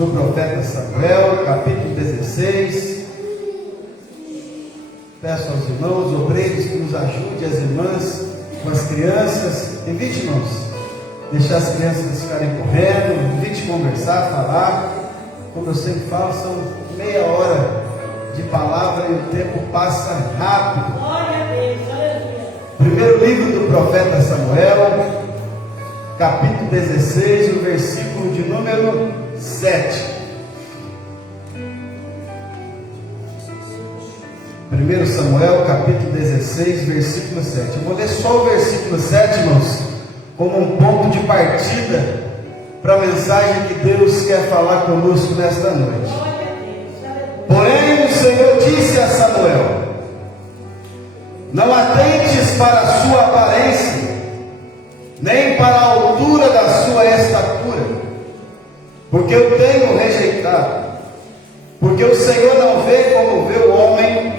do profeta Samuel, capítulo 16. Peço aos irmãos, obreiros, que nos ajude, as irmãs, com as crianças. Invite, irmãos, deixar as crianças ficarem correndo, invite conversar, falar. Como eu sempre falo, são meia hora de palavra e o tempo passa rápido. Glória a Deus, aleluia. Primeiro livro do profeta Samuel, capítulo 16, o versículo de número 7. 1 Samuel, capítulo 16, versículo 7. Eu vou ler só o versículo 7, irmãos, como um ponto de partida para a mensagem que Deus quer falar conosco nesta noite. Porém, o Senhor disse a Samuel: não atentes para a sua aparência, nem para a altura da sua estatura, porque eu tenho rejeitado. Porque o Senhor não vê como vê o homem,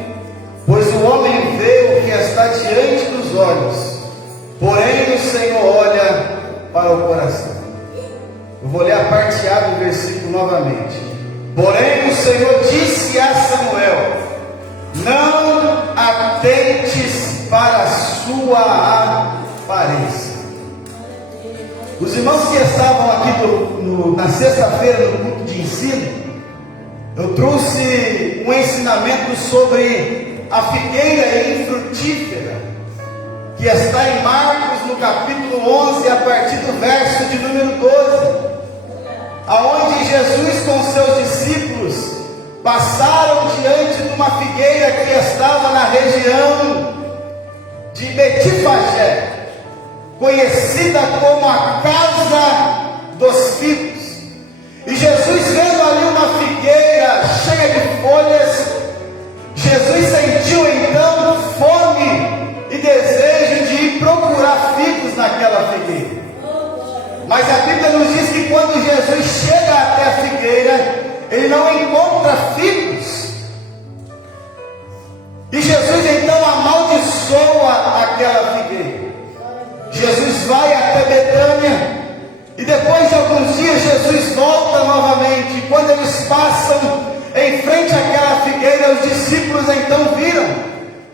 pois o homem vê o que está diante dos olhos, porém o Senhor olha para o coração. Eu vou ler a parte A do versículo novamente. Porém o Senhor disse a Samuel: não atentes para a sua aparência. Os irmãos que estavam aqui na sexta-feira no culto de ensino, eu trouxe um ensinamento sobre a figueira infrutífera, que está em Marcos, no capítulo 11, a partir do verso de número 12, aonde Jesus com seus discípulos passaram diante de uma figueira que estava na região de Betifagé, conhecida como a casa dos figos. E Jesus, vendo ali uma figueira cheia de folhas, Jesus sentiu então fome e desejo de ir procurar figos naquela figueira. Mas a Bíblia nos diz que quando Jesus chega até a figueira, ele não encontra figos. E Jesus então amaldiçoa aquela figueira. Jesus vai até Betânia, e depois de alguns dias Jesus volta novamente. E quando eles passam em frente àquela figueira, os discípulos então viram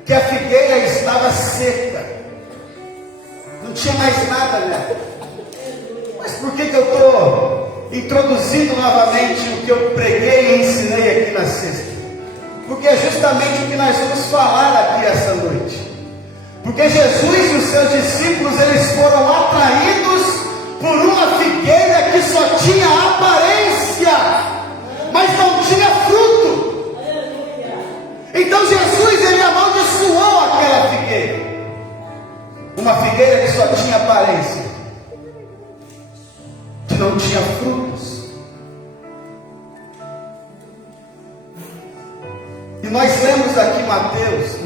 que a figueira estava seca, não tinha mais nada nela. Mas por que eu estou introduzindo novamente o que eu preguei e ensinei aqui na sexta? Porque é justamente o que nós vamos falar aqui essa noite. Porque Jesus e os seus discípulos, eles foram atraídos por uma figueira que só tinha aparência, mas não tinha fruto. Então Jesus, ele amaldiçoou aquela figueira, uma figueira que só tinha aparência, que não tinha frutos. E nós lemos aqui Mateus,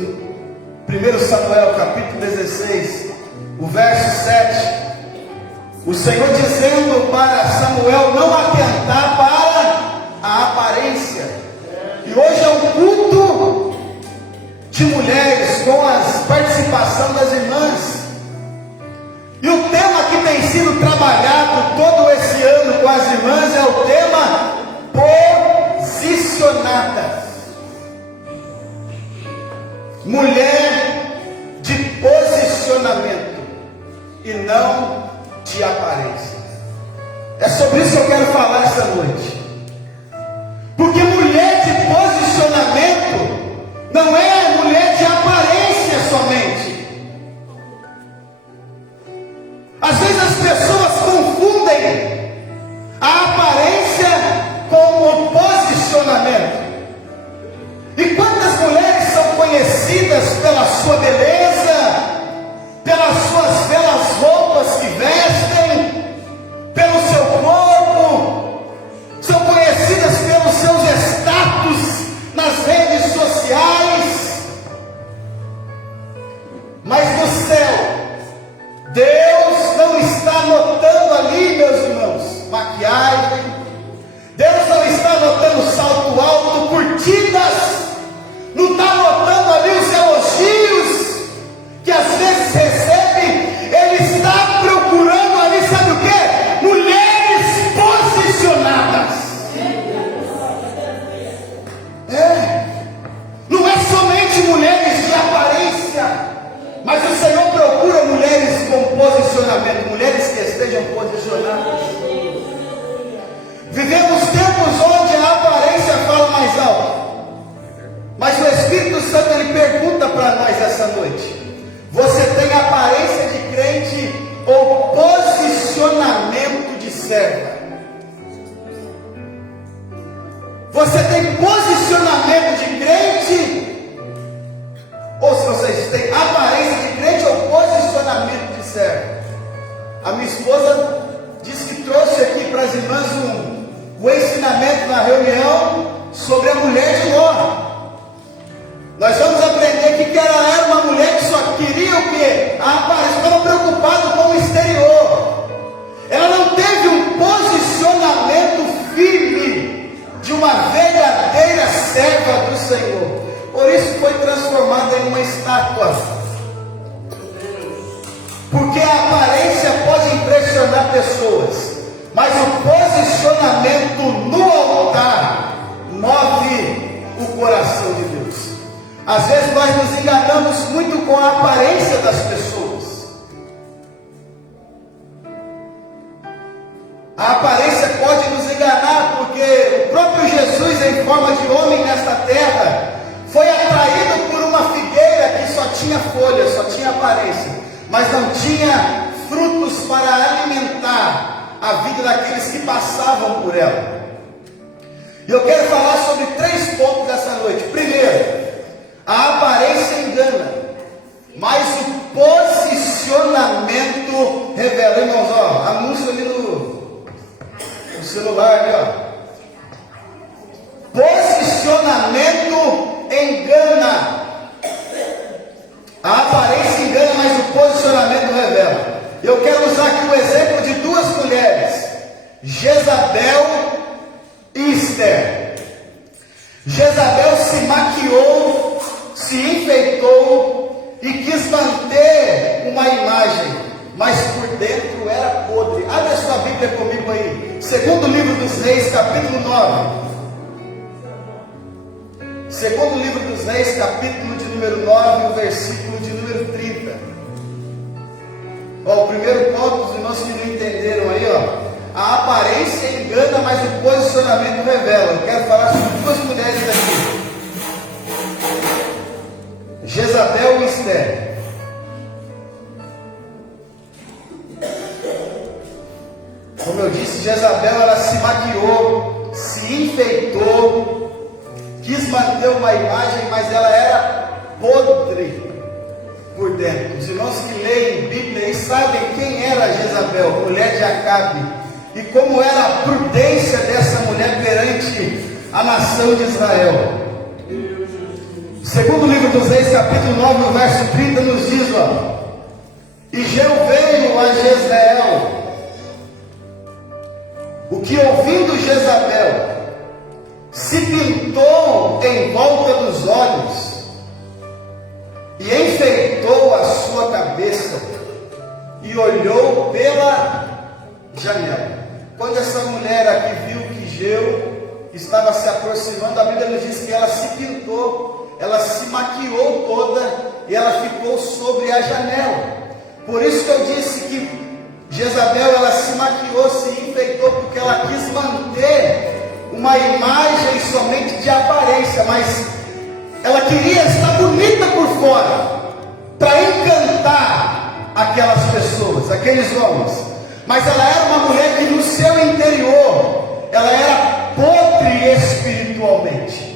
1 Samuel capítulo 16, o verso 7, o Senhor dizendo para Samuel não atentar para a aparência. E hoje é um culto de mulheres com a participação das irmãs. E o tema que tem sido trabalhado todo esse ano com as irmãs é o tema posicionada. Mulher de posicionamento e não de aparência. É sobre isso que eu quero falar essa noite. Porque mulher de posicionamento não é mulher de aparência somente. Às vezes as pessoas confundem a aparência com o posicionamento. E quantas mulheres são conhecidas pela sua beleza, pelas suas belas roupas que vestem, pelo seu corpo, são conhecidas pelos seus status nas redes sociais. Mas no céu, Deus não está notando ali, meus irmãos, maquiagem. Deus não está notando salto alto, curtidas. Não está notando ali os elogios Vivemos tempos onde a aparência fala mais alto. Mas o Espírito Santo ele pergunta para nós essa noite: você tem aparência de crente ou posicionamento de serva? Você tem posicionamento de crente? Ou se vocês têm aparência de crente ou posicionamento de serva? A minha esposa disse que trouxe aqui para as irmãs o ensinamento na reunião sobre a mulher de Ló. Nós vamos aprender que ela era uma mulher que só queria o quê? A aparência, estava preocupada com o exterior. Ela não teve um posicionamento firme de uma verdadeira serva do Senhor. Por isso foi transformada em uma estátua. Porque a aparência pode impressionar pessoas, mas o posicionamento no altar move o coração de Deus. Às vezes nós nos enganamos muito com a aparência das pessoas. A aparência pode nos enganar, porque o próprio Jesus, em forma de homem nesta terra, foi atraído por uma figueira que só tinha folhas, só tinha aparência, mas não tinha frutos para alimentar a vida daqueles que passavam por ela. E eu quero falar sobre 3 pontos essa noite. Primeiro, a aparência engana, mas o posicionamento revela. Irmãos, ó, anúncio ali no celular, ali, ó. Posicionamento engana. A aparência engana, mas o posicionamento revela. Eu quero usar aqui o exemplo de 2 mulheres, Jezabel e Esther. Jezabel se maquiou, se enfeitou e quis manter uma imagem, mas por dentro era podre. Abre a sua Bíblia comigo aí, 2º livro dos Reis, capítulo 9. 2º livro dos Reis, capítulo de número 9, o versículo de número 30. Ó, o primeiro ponto, os irmãos que não entenderam aí, ó. A aparência engana, mas o posicionamento revela. Eu quero falar sobre 2 mulheres aqui, Jezabel e Esther. Como eu disse, Jezabel, ela se maquiou, se enfeitou, quis manter uma imagem, mas ela era podre por dentro. Os irmãos que leem Bíblia e sabem quem era Jezabel, mulher de Acabe, e como era a prudência dessa mulher perante a nação de Israel. 2º livro dos Reis, capítulo 9, o verso 30 nos diz, ó: e Jeú veio a Jezreel, o que ouvindo Jezabel, se pintou em volta dos olhos, e enfeitou a sua cabeça, e olhou pela janela. Quando essa mulher aqui viu que Jeú estava se aproximando, a Bíblia nos diz que ela se pintou, ela se maquiou toda, e ela ficou sobre a janela. Por isso que eu disse que Jezabel, ela se maquiou, se enfeitou, porque ela quis manter uma imagem somente de aparência, mas ela queria estar bonita por fora, para encantar aquelas pessoas, aqueles homens. Mas ela era uma mulher que no seu interior, ela era podre espiritualmente.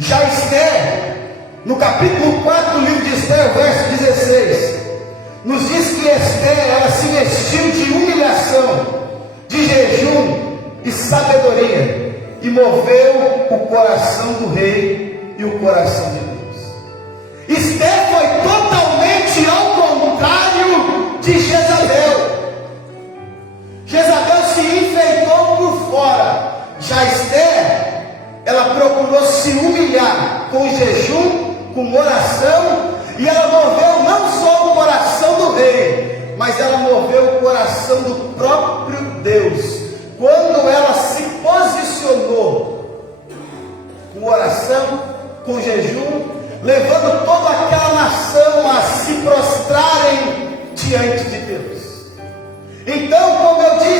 Já Esther, no capítulo 4 do livro de Esther, verso 16, nos diz que Esther, ela se vestiu de humilhação, de jejum e sabedoria, e moveu o coração do rei e o coração de Deus. Esther foi totalmente ao contrário de Jezabel. Jezabel se enfeitou por fora. Já Esther, ela procurou se humilhar com jejum, com oração, e ela moveu não só o coração do rei, mas ela moveu o coração do próprio Deus, quando ela se posicionou com oração, com jejum, levando toda aquela nação a se prostrarem diante de Deus. Então, como eu disse,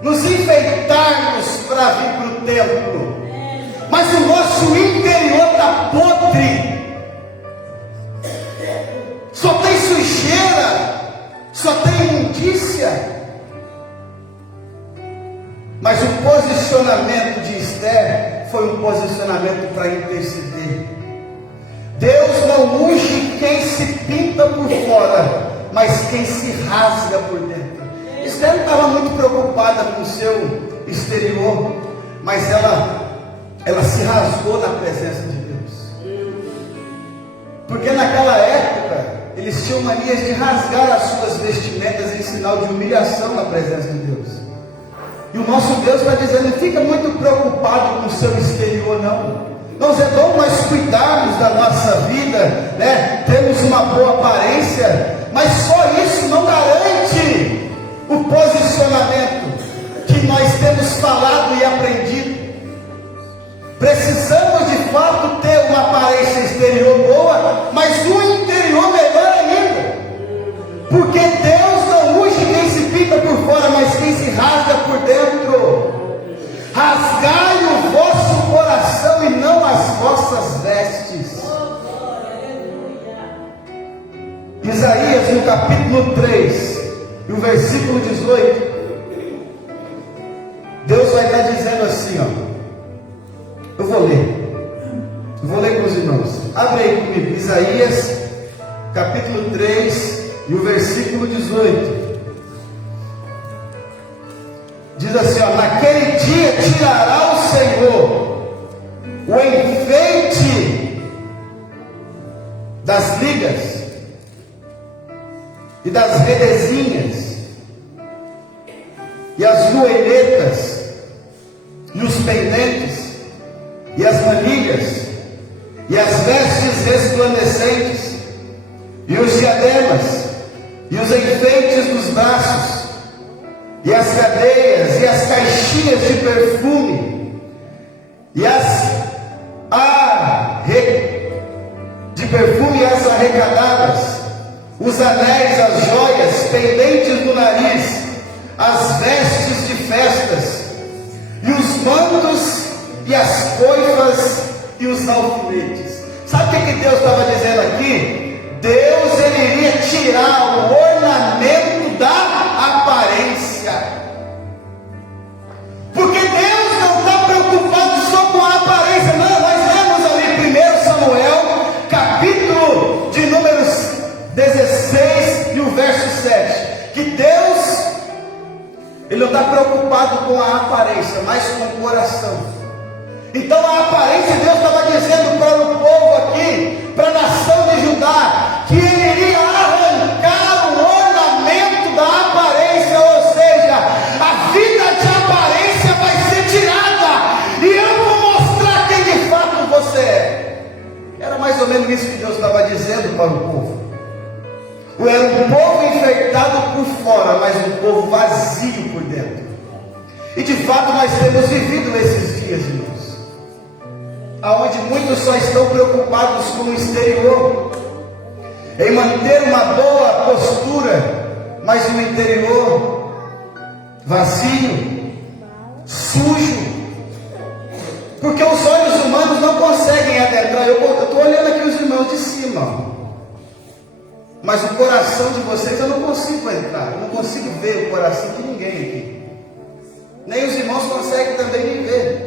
nos enfeitarmos para vir para o templo, mas o nosso interior está podre, só tem sujeira, só tem imundícia. Mas o posicionamento de Esther foi um posicionamento para interceder. Deus não unge quem se pinta por fora, mas quem se rasga por dentro. Esther não estava muito preocupada com o seu exterior, mas ela se rasgou na presença de Deus. Porque naquela época, eles tinham manias de rasgar as suas vestimentas em sinal de humilhação na presença de Deus. E o nosso Deus está dizendo: não fica muito preocupado com o seu exterior, não. Nós é bom nós cuidarmos da nossa vida, né? Temos uma boa aparência, mas só isso não garante o posicionamento que nós temos falado e aprendido. Precisamos de fato ter uma aparência exterior boa, mas um interior melhor ainda. Porque Deus não unge quem se pinta por fora, mas quem se rasga por dentro. Rasgai o vosso coração e não as vossas vestes. Isaías, no capítulo 3, e o versículo 18, Deus vai estar dizendo assim, ó. Eu vou ler com os irmãos. Abre aí comigo, Isaías, capítulo 3, e o versículo 18. Diz assim, ó: naquele dia tirará o Senhor o enfeite das ligas e das redezinhas e as joelhetas e os pendentes e as manilhas e as vestes resplandecentes e os diademas e os enfeites dos braços e as cadeias e as caixinhas de perfume e e as arrecadadas, os anéis, as joias, pendentes do nariz, as vestes de festas e os mantos e as coifas e os alfinetes. Sabe o que Deus estava dizendo aqui? Deus, ele iria tirar o ornamento da aparência, porque Deus não está preocupado só com a aparência. Não, nós lemos ali 1 Samuel, capítulo de números 16 e o verso 7, que Deus, ele não está preocupado com a aparência, mas com o coração. Então a aparência, Deus estava dizendo para o povo aqui, para a nação de Judá, que ele iria arrancar o ornamento da aparência, ou seja, a vida de aparência vai ser tirada, e eu vou mostrar quem de fato você é. Era mais ou menos isso que Deus estava dizendo para o povo. Era um povo enfeitado por fora, mas um povo vazio por dentro. E de fato nós temos vivido esses dias, irmãos, aonde muitos só estão preocupados com o exterior, em manter uma boa postura, mas no interior vazio, sujo, porque os olhos humanos não conseguem adentrar. Eu estou olhando aqui os irmãos de cima, mas o coração de vocês eu não consigo entrar, eu não consigo ver o coração de ninguém aqui, nem os irmãos conseguem também me ver.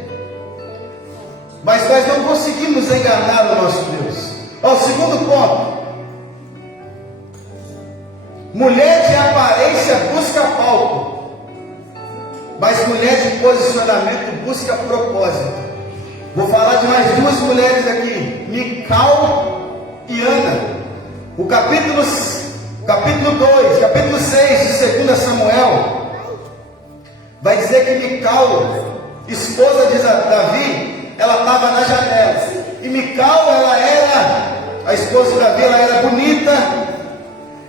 Mas nós não conseguimos enganar o nosso Deus. Ó, o segundo ponto: mulher de aparência busca palco, mas mulher de posicionamento busca propósito. Vou falar de mais duas mulheres aqui, Mical e Ana. O capítulo 2, capítulo 6 de 2 Samuel, vai dizer que Mical, esposa de Davi, ela estava na janela. E Mical, ela era, a esposa de Davi, ela era bonita,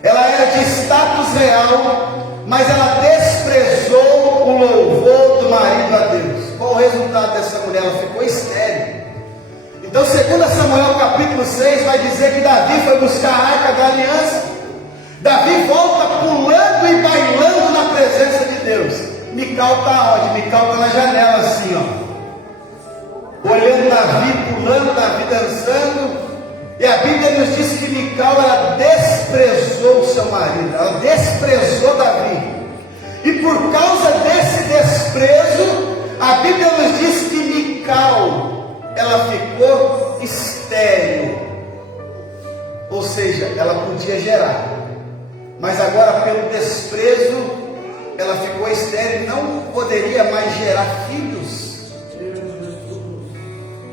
ela era de status real, mas ela desprezou o louvor do marido a Deus. Qual o resultado dessa mulher? Ela ficou estéril. Então 2 Samuel capítulo 6 vai dizer que Davi foi buscar a arca da aliança. Davi volta pulando e bailando na presença de Deus. Mical está onde? Mical está na janela assim, ó, olhando Davi, pulando, Davi dançando. E a Bíblia nos diz que Mical, ela desprezou o seu marido, ela desprezou Davi. E por causa desse desprezo, a Bíblia nos diz que Mical, ela ficou estéril. Ou seja, ela podia gerar, mas agora pelo desprezo, ela ficou estéril e não poderia mais gerar filhos.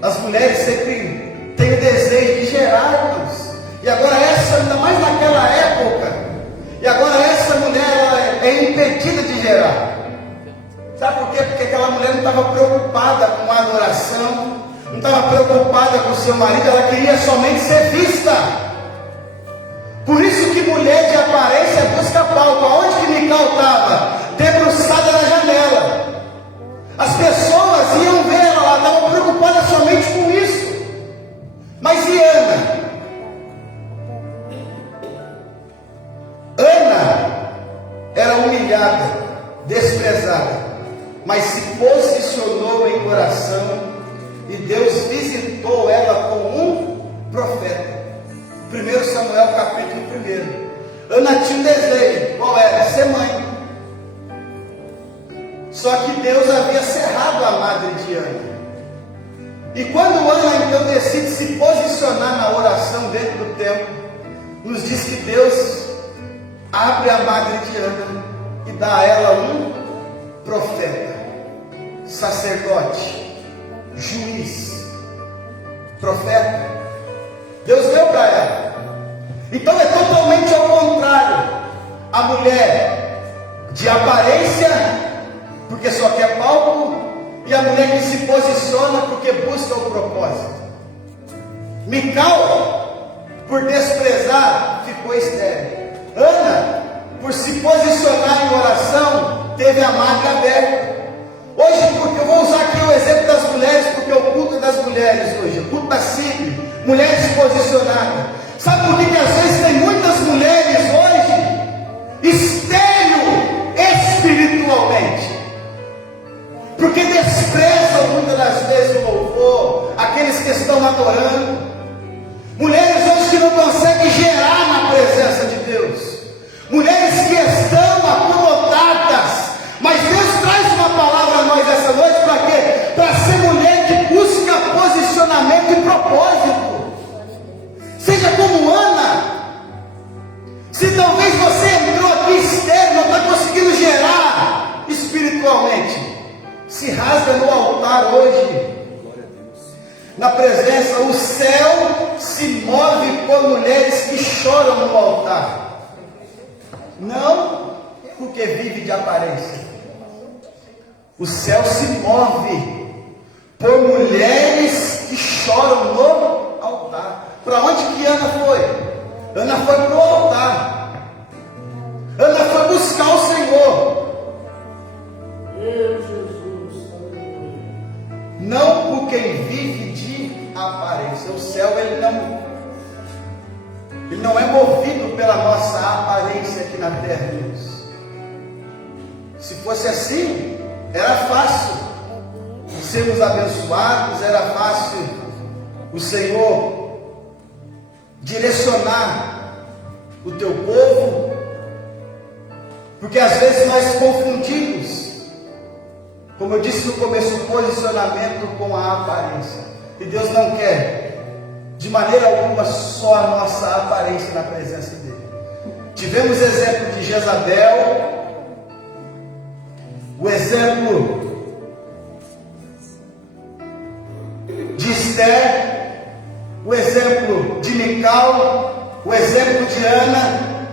As mulheres sempre têm o desejo de gerar, irmãos. E agora essa, ainda mais naquela época, e agora essa mulher, ela é impedida de gerar. Sabe por quê? Porque aquela mulher não estava preocupada com a adoração, não estava preocupada com o seu marido, ela queria somente ser vista. Por isso que mulher de aparência busca palco. Aonde que Mical estava? Debruçada na janela. As pessoas iam ver ela lá, estavam preocupadas somente com isso. Mas e Ana? Ana era humilhada, desprezada, mas se posicionou em oração e Deus visitou ela com um profeta. 1 Samuel capítulo 1. Ana tinha um desejo, qual era? Ser mãe. Só que Deus havia cerrado a madre de Ana. E quando Ana então decide se posicionar na oração dentro do templo, nos diz que Deus abre a madre de Ana e dá a ela um profeta, sacerdote, juiz, profeta. Deus deu para ela. Então é totalmente ao contrário. A mulher de aparência, porque só quer palco, e a mulher que se posiciona porque busca o propósito. Mical, por desprezar, ficou estéril. Ana, por se posicionar em oração, teve a marca aberta. Hoje, porque eu vou usar aqui o exemplo das mulheres, porque o culto é das mulheres hoje, o culto da CIB, mulheres posicionadas. Sabe por que às vezes tem muitas mulheres hoje estéril espiritualmente? Porque desprezam muitas das vezes o louvor, aqueles que estão adorando. Mulheres hoje que não conseguem gerar na presença de Deus. Mulheres que estão acomodadas. Mas Deus traz uma palavra a nós essa noite para quê? Para ser mulher que busca posicionamento e propósito. Seja como Ana. Se talvez você entrou aqui estéril, não está conseguindo gerar espiritualmente, se rasga no altar hoje. Na presença, o céu se move por mulheres que choram no altar. Não porque vive de aparência. O céu se move por mulheres que choram no altar. Para onde que Ana foi? Ana foi para o altar. Ana foi buscar o Senhor. Não por quem vive de aparência. O céu ele não é movido pela nossa aparência aqui na terra, Deus. Se fosse assim, era fácil sermos abençoados, era fácil o Senhor direcionar o teu povo, porque às vezes nós confundimos, como eu disse no começo, o posicionamento com a aparência. E Deus não quer de maneira alguma só a nossa aparência na presença dele. Tivemos exemplo de Jezabel, o exemplo de Esther, o exemplo de Mical, o exemplo de Ana.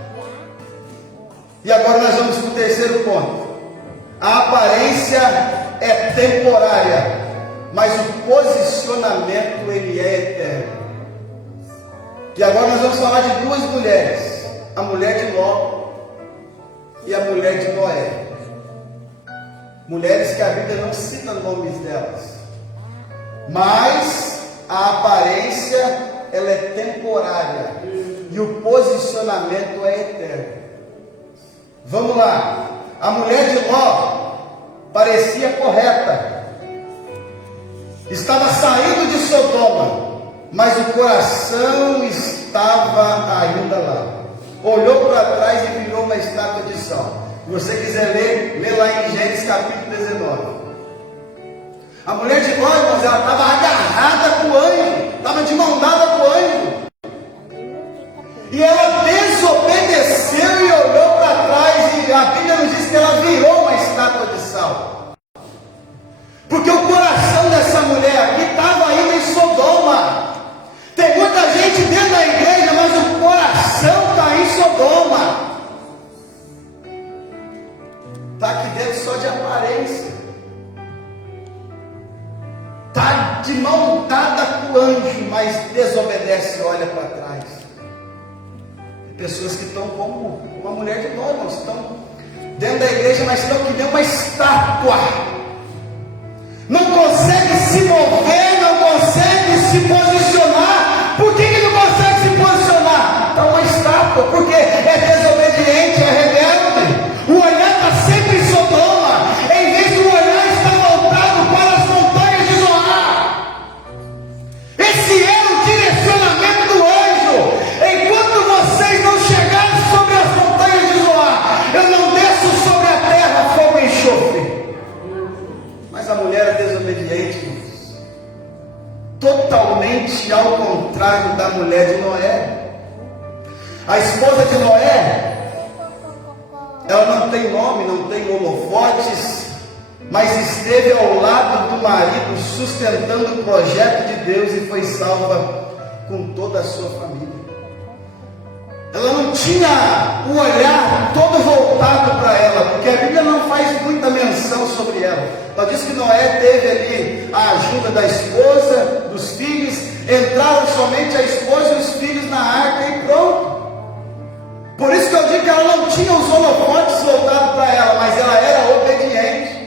E agora nós vamos para o terceiro ponto. A aparência é temporária, mas o posicionamento ele é eterno. E agora nós vamos falar de duas mulheres, a mulher de Ló e a mulher de Noé. Mulheres que a Bíblia não cita nomes delas, mas a aparência ela é temporária e o posicionamento é eterno. Vamos lá. A mulher de Ló, parecia correta. Estava saindo de Sodoma, mas o coração estava ainda lá. Olhou para trás e virou uma estátua de sal. Se você quiser ler, lê lá em Gênesis capítulo 19. A mulher de Ló, irmãos, ela estava agarrada com o anjo, estava de mão dada com o anjo. E ela desobedeceu e olhou para trás, e a Bíblia nos diz que ela virou uma estátua de sal. Porque o coração dessa mulher aqui estava ainda em Sodoma. Tem muita gente dentro da igreja, mas o coração está em Sodoma. Está aqui dentro só de aparência. Está de mão dada com o anjo, mas desobedece e olha para trás. Pessoas que estão como uma mulher de Ló, irmãos, estão dentro da igreja, mas estão que nem uma estátua. Não consegue se mover, não consegue se posicionar. Por que não consegue se posicionar? Está uma estátua, porque é desobediente, é rebelde. O olhar está sempre em Sodoma, em vez do olhar estar voltado para as montanhas de Zoar. Esse era o direcionamento do anjo. Enquanto vocês não chegarem sobre as montanhas de Zoar, eu não desço sobre a terra fogo e enxofre. Mas a mulher é desobediente, irmãos. Totalmente ao contrário da mulher de Noé. A esposa de Noé, ela não tem nome, não tem holofotes, mas esteve ao lado do marido, sustentando o projeto de Deus e foi salva com toda a sua família. Ela não tinha o olhar todo voltado para ela, porque a Bíblia não faz muita menção sobre ela. Ela diz que Noé teve ali a ajuda da esposa, dos filhos, entraram somente a esposa e os filhos na arca e pronto. Por isso que eu digo que ela não tinha os holofotes voltados para ela, mas ela era obediente.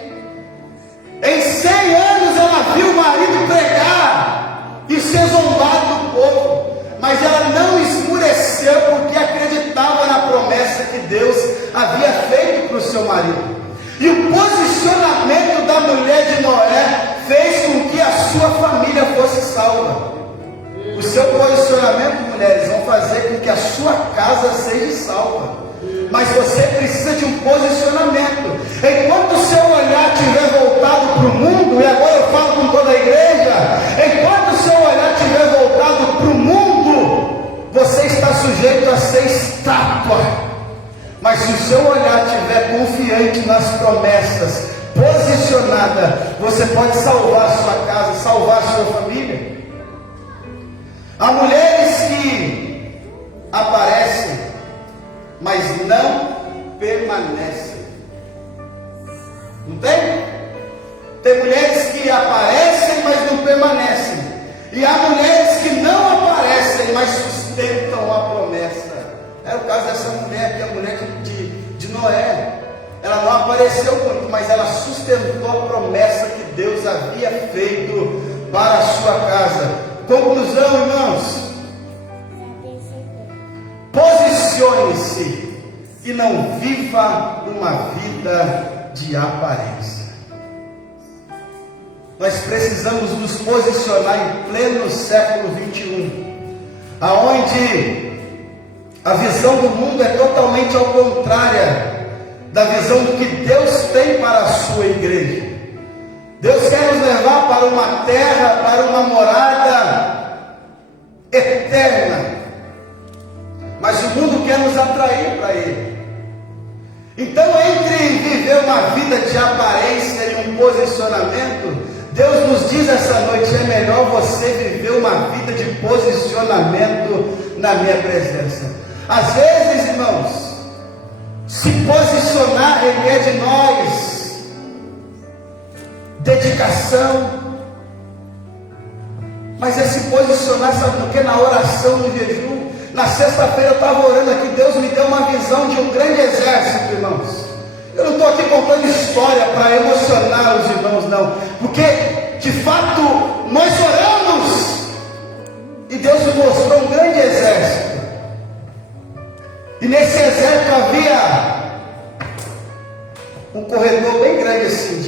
Em 100 anos ela viu o marido pregar e ser zombado do povo, mas ela não esmureceu porque acreditava na promessa que Deus havia feito para o seu marido. E o posicionamento da mulher de Noé fez com que a sua família fosse salva. O seu posicionamento, mulheres, vão fazer com que a sua casa seja salva. Mas você precisa de um posicionamento. Enquanto o seu olhar estiver voltado para o mundo, e agora eu falo com toda a igreja, enquanto o seu olhar estiver voltado para o mundo, você está sujeito a ser estátua. Mas se o seu olhar estiver confiante nas promessas, posicionada, você pode salvar a sua casa, salvar a sua família. Há mulheres que aparecem, mas não permanecem. Não tem? Tem mulheres que aparecem, mas não permanecem. E há mulheres que não aparecem, mas sustentam a promessa. Era o caso dessa mulher aqui, a mulher de Noé. Ela não apareceu muito, mas ela sustentou a promessa que Deus havia feito para a sua casa. Conclusão, irmãos: posicione-se e não viva uma vida de aparência. Nós precisamos nos posicionar em pleno século 21, aonde a visão do mundo é totalmente ao contrária da visão do que Deus tem para a sua igreja. Deus quer nos levar para uma terra, para uma morada eterna. Mas o mundo quer nos atrair para Ele. Então, entre viver uma vida de aparência e um posicionamento, Deus nos diz essa noite: é melhor você viver uma vida de posicionamento na minha presença. Às vezes, irmãos, se posicionar requer de nós dedicação, mas é se posicionar, sabe por quê? Na oração, no jejum. Na sexta-feira eu estava orando aqui, Deus me deu uma visão de um grande exército, irmãos. Eu não estou aqui contando história para emocionar os irmãos, não, porque de fato nós oramos e Deus nos mostrou um grande exército. E nesse exército havia um corredor bem grande assim,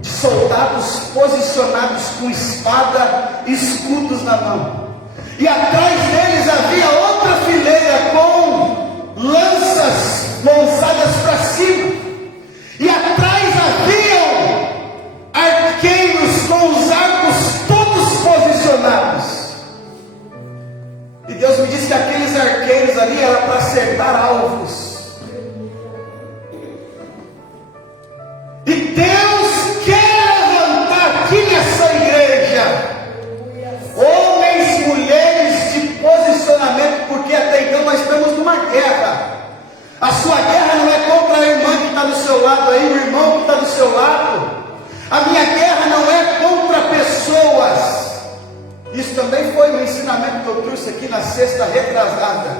de soldados posicionados com espada e escudos na mão. E atrás deles havia outra fileira com lanças lançadas para cima. E atrás haviam arqueiros com os arcos todos posicionados. E Deus me disse que aqueles arqueiros ali eram para acertar alvos. E Deus quer levantar aqui nessa igreja homens, mulheres de posicionamento, porque até então nós estamos numa guerra. A sua guerra não é contra a irmã que está do seu lado aí, o irmão que está do seu lado. A minha guerra não é contra pessoas. Isso também foi um ensinamento que eu trouxe aqui na sexta retrasada.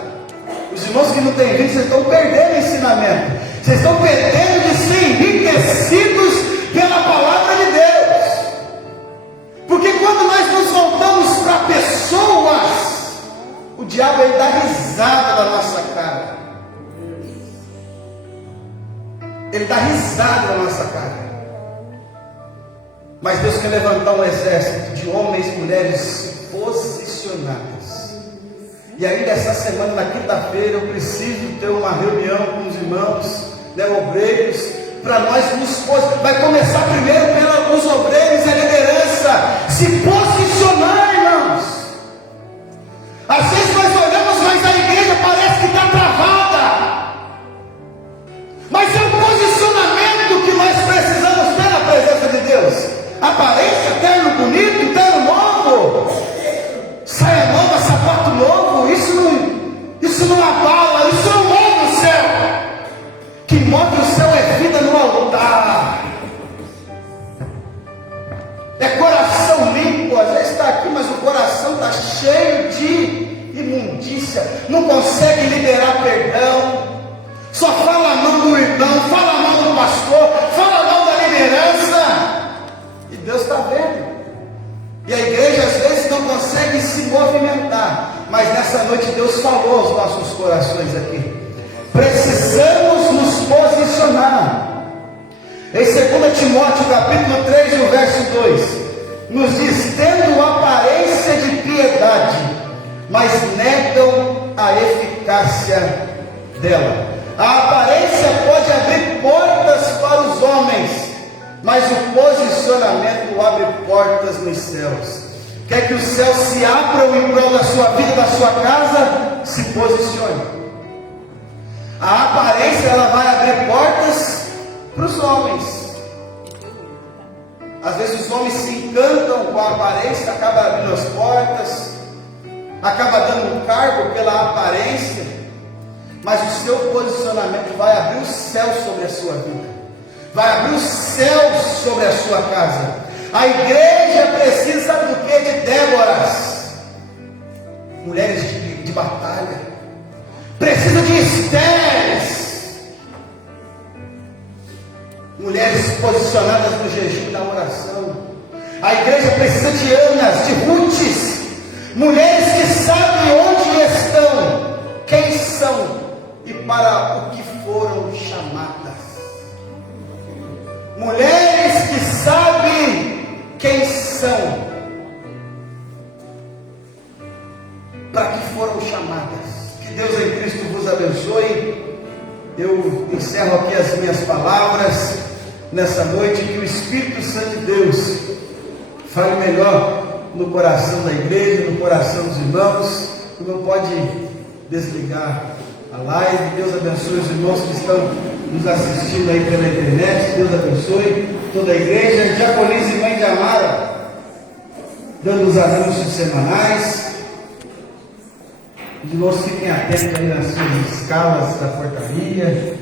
Os irmãos que não têm vindo, vocês estão perdendo o ensinamento. Vocês estão perdendo de ser enriquecidos pela palavra de Deus. Porque quando nós nos voltamos para pessoas, o diabo ele dá risada da nossa cara. Ele dá risada da nossa cara. Mas Deus quer levantar um exército de homens e mulheres posicionadas. E ainda essa semana, na quinta-feira, eu preciso ter uma reunião com os irmãos, obreiros, para nós nos posicionar. Vai começar primeiro pelos obreiros e a liderança se posicionar, irmãos. Às vezes nós olhamos, mas a igreja parece que está travada. Mas é o posicionamento que nós precisamos ter na presença de Deus. Aparência, terno bonito, terno novo, saia nova, sapato novo, isso não abala, isso não move o céu. Que move o céu é vida no altar, é coração limpo. Às vezes está aqui, mas o coração está cheio de imundícia, não consegue liberar perdão, só fala a mão do irmão, fala a mão do pastor, fala a mão da liderança. E Deus está vendo. E a igreja às vezes não consegue se movimentar. Mas nessa noite Deus falou aos nossos corações aqui. Precisamos nos posicionar. Em 2 Timóteo capítulo 3, no verso 2, nos diz: tendo aparência de piedade, mas negam a eficácia dela. A aparência pode abrir portas para os homens, mas o posicionamento abre portas nos céus. Quer que os céus se abram em prol da sua vida, da sua casa? Se posicione. A aparência ela vai abrir portas para os homens. Às vezes os homens se encantam com a aparência, acaba abrindo as portas, acaba dando um cargo pela aparência, mas o seu posicionamento vai abrir os céus sobre a sua vida, vai abrir os céus sobre a sua casa. A igreja precisa do que? De Déboras, mulheres de batalha, precisa de Estéres, mulheres posicionadas no jejum e na oração. A igreja precisa de Anas, de Rutes, mulheres que sabem onde estão, quem são e para o que foram chamadas. Mulheres que sabem quem são, para que foram chamadas. Que Deus em Cristo vos abençoe. Eu encerro aqui as minhas palavras nessa noite. Que o Espírito Santo de Deus fale melhor no coração da igreja, no coração dos irmãos. Não pode desligar a live. Deus abençoe os irmãos que estão nos assistindo aí pela internet. Deus abençoe toda a igreja. Diaconisa e mãe de Amara dando os anúncios semanais. Os irmãos fiquem atentos aí nas suas escalas da portaria.